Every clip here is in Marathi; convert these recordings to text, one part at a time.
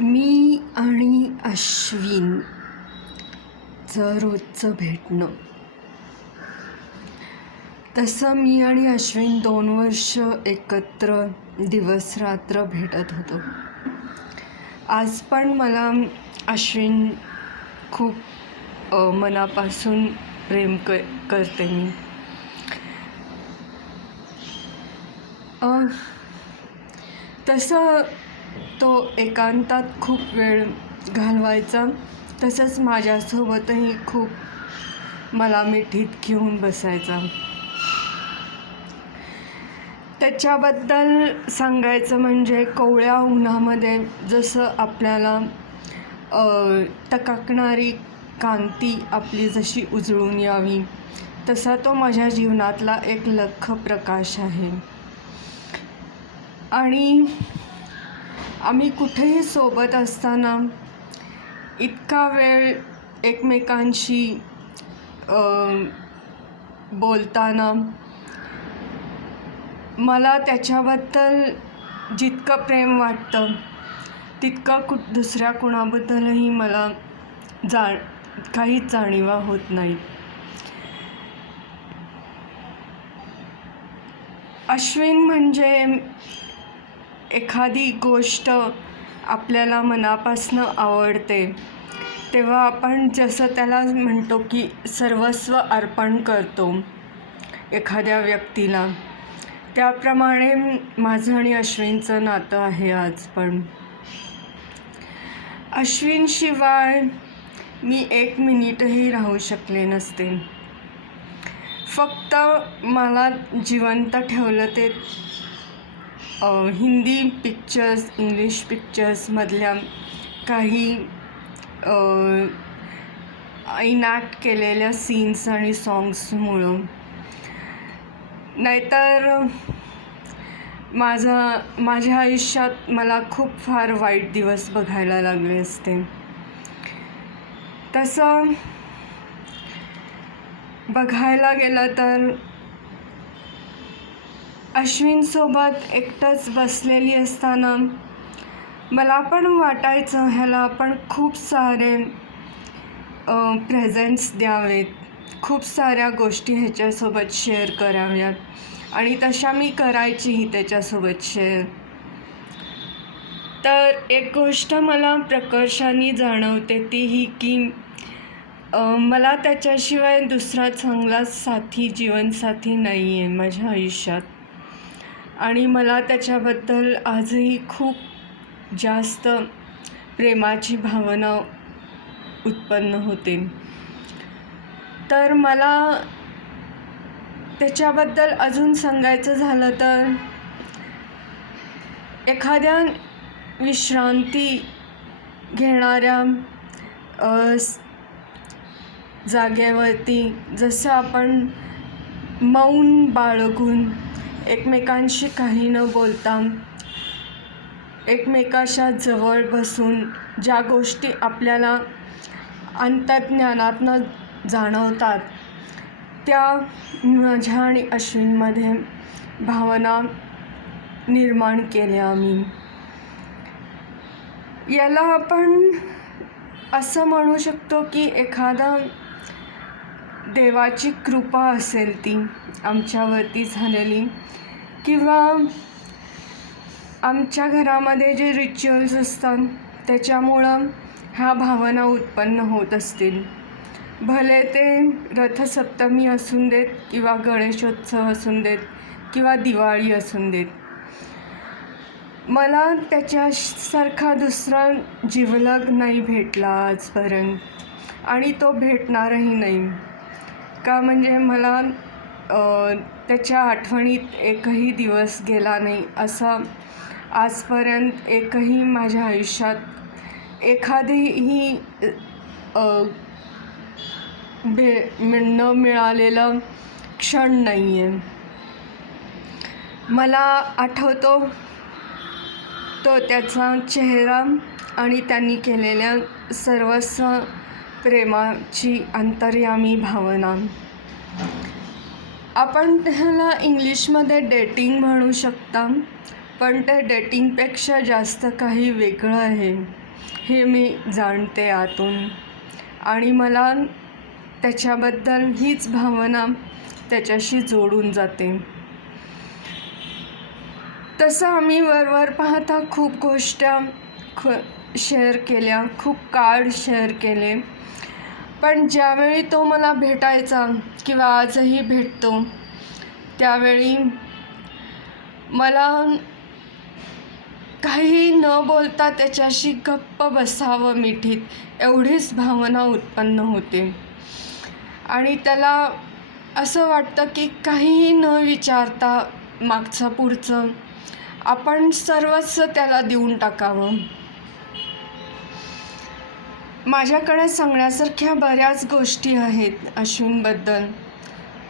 मी आणि अश्विनचं रोजचं भेटणं. तसं मी आणि अश्विन 2 वर्ष एकत्र दिवस रात्र भेटत होतो. आज पण मला अश्विन खूप मनापासून प्रेम करते मी. तसं तो एकांतात खूप वेळ घालवायचा, तसंच माझ्यासोबतही खूप मला मिठीत घेऊन बसायचा. त्याच्याबद्दल सांगायचं म्हणजे कोवळ्या उन्हामध्ये जसं आपल्याला टककणारी कांती आपली जशी उजळून यावी, तसा तो माझ्या जीवनातला एक लख्ख प्रकाश आहे. आणि आम्ही कुठेही सोबत असताना इतका वेळ एकमेकांशी बोलताना मला त्याच्याबद्दल जितकं प्रेम वाटतं तितकं दुसऱ्या कुणाबद्दलही मला काहीच जाणिवा होत नाही. अश्विन म्हणजे एखादी गोष्ट आपल्याला मनापासनं आवडते तेव्हा आपण जसं त्याला म्हणतो की सर्वस्व अर्पण करतो एखाद्या व्यक्तीला, त्याप्रमाणे माझं आणि अश्विनचं नातं आहे आज पण. अश्विनशिवाय मी 1 मिनिटही राहू शकले नसते. फक्त मला जिवंत ठेवलं ते हिंदी पिक्चर्स, इंग्लिश पिक्चर्समधल्या काही इनॅक्ट केलेल्या सीन्स आणि सॉंग्समुळं. नाहीतर माझ्या आयुष्यात मला खूप फार वाईट दिवस बघायला लागले असते. तसं बघायला गेलं तर अश्विनसोबत एकटंच बसलेली असताना मला पण वाटायचं ह्याला आपण खूप सारे प्रेझेंट्स द्यावेत, खूप साऱ्या गोष्टी ह्याच्यासोबत शेअर कराव्यात, आणि तशा मी करायचीही त्याच्यासोबत शेअर. तर एक गोष्ट मला प्रकर्षाने जाणवते ती ही की मला त्याच्याशिवाय दुसरा चांगला जीवनसाथी नाही आहे माझ्या आयुष्यात, आणि मला त्याच्याबद्दल आजही खूप जास्त प्रेमाची भावना उत्पन्न होते. तर मला त्याच्याबद्दल अजून सांगायचं झालं तर एखाद्या विश्रांती घेणाऱ्या जागेवरती जसं आपण मौन बाळगून एकमेकांशी काही न बोलता एकमेकांच्या जवळ बसून ज्या गोष्टी आपल्याला अंतर्ज्ञानातनं जाणवतात त्या माझ्या आणि अश्विनमध्ये भावना निर्माण केल्या आम्ही. याला आपण असं म्हणू शकतो की एखादा देवाची कृपा असेल ती आमच्यावरती झालेली, किंवा आमच्या घरामध्ये जे रिच्युअल्स असतात त्याच्यामुळं ह्या भावना उत्पन्न होत असतील. भले ते रथसप्तमी असून देत, किंवा गणेशोत्सव असून देत, किंवा दिवाळी असून देत. मला त्याच्यासारखा दुसरा जिवलग नाही भेटला आजपर्यंत, आणि तो भेटणारही नाही. का म्हणजे मला त्याच्या आठवणीत एकही दिवस गेला नाही असा आजपर्यंत एकही माझ्या आयुष्यात एखादीही न मिळालेला क्षण नाही आहे. मला आठवतो तो त्याचा चेहरा आणि त्यांनी केलेल्या सर्वस्व प्रेमाची अंतर्यामी भावना. आपण त्याला इंग्लिशमध्ये डेटिंग म्हणू शकता, पण ते डेटिंगपेक्षा जास्त काही वेगळं आहे. हे मी जाणते आतून, आणि मला त्याच्याबद्दल हीच भावना त्याच्याशी जोडून जाते. तसं आम्ही वरवर पाहता खूप गोष्टी शेअर केल्या, खूप कार्ड शेअर केले, पण ज्यावेळी तो मला भेटायचा किंवा आजही भेटतो त्यावेळी मला काही न बोलता त्याच्याशी गप्प बसावं मिठीत, एवढीच भावना उत्पन्न होते. आणि त्याला असं वाटतं की काहीही न विचारता मागचं पुढचं आपण सर्वस्व त्याला देऊन टाकावं. माझ्याकडे सांगण्यासारख्या बऱ्याच गोष्टी आहेत अश्विनबद्दल,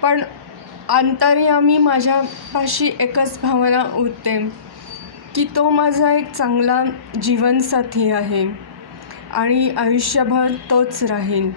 पण अंतर्यामी माझ्यापाशी एकच भावना उरते की तो माझा एक चांगला जीवनसाथी आहे आणि आयुष्यभर तोच राहील.